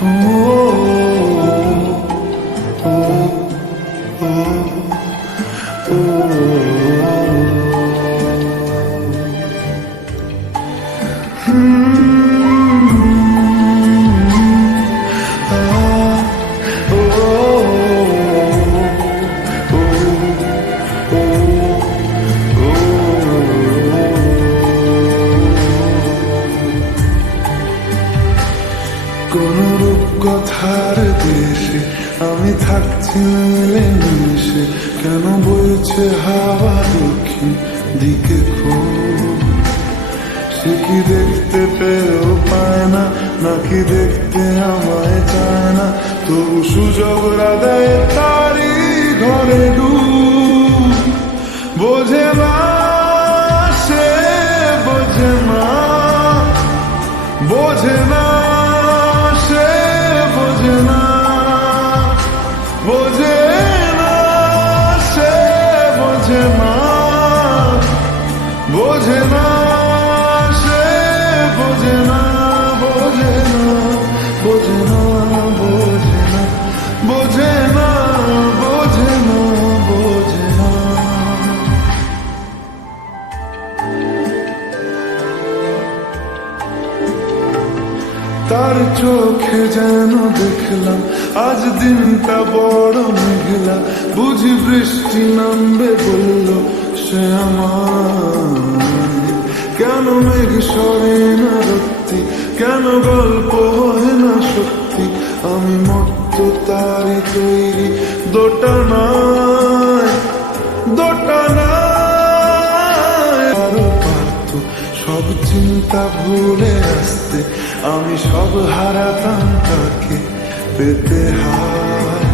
কোন রূপকথার দেশে আমি থাকছি মিলেমিশে, কেন বইছে হাওয়া দক্ষিণ দিকে খুব? সে কি দেখতে পেয়েও পায় না, নাকি দেখতে আমায় চায় না? তবু সুযোগ রাধায় তারি ঘরে ডুব। বোঝে না সে, বোঝে না, বোঝে না সে, বোঝে না, বোঝে না সে, বোঝে না, বোঝে না সে, বোঝে না, বোঝে না, বোঝে না, বোঝে না, বোঝে না, বোঝে না, বোঝে না। তার চোখে যেন দেখলাম আজ দিনটা বড় মেঘলা, বুঝি বৃষ্টি নামবে বলল সে আমার। কেন মেঘ সরে না রত্তি, কেন গল্প হয় না সত্যি? আমি মত্ত তারি তৈরি দোটানায়, দোটানায়। আরো পারত সব চিন্তা ভুলে আসতে, আমি সব হারাতাম তাকে পেতে হায়।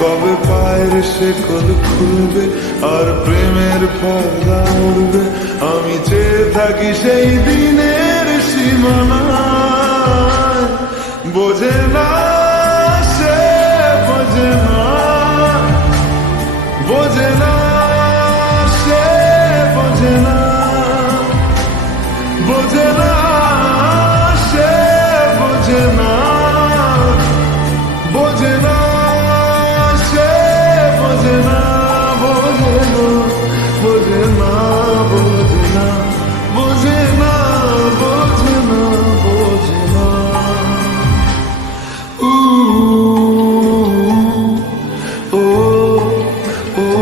কবে পায়ের শেকল খুলবে আর প্রেমের পর্দা উড়বে? আমি চেয়ে থাকি সেই দিনের সীমানায়। বোঝে না সে, বোঝে না, বোঝে না সে, বোঝে না, বোঝে না সে, বোঝে না, বোঝে না সে, বোঝে না, বোঝে না, বোঝে না, বোঝে না, বোঝে না, বোঝে না, বোঝে না। ও ও ও ও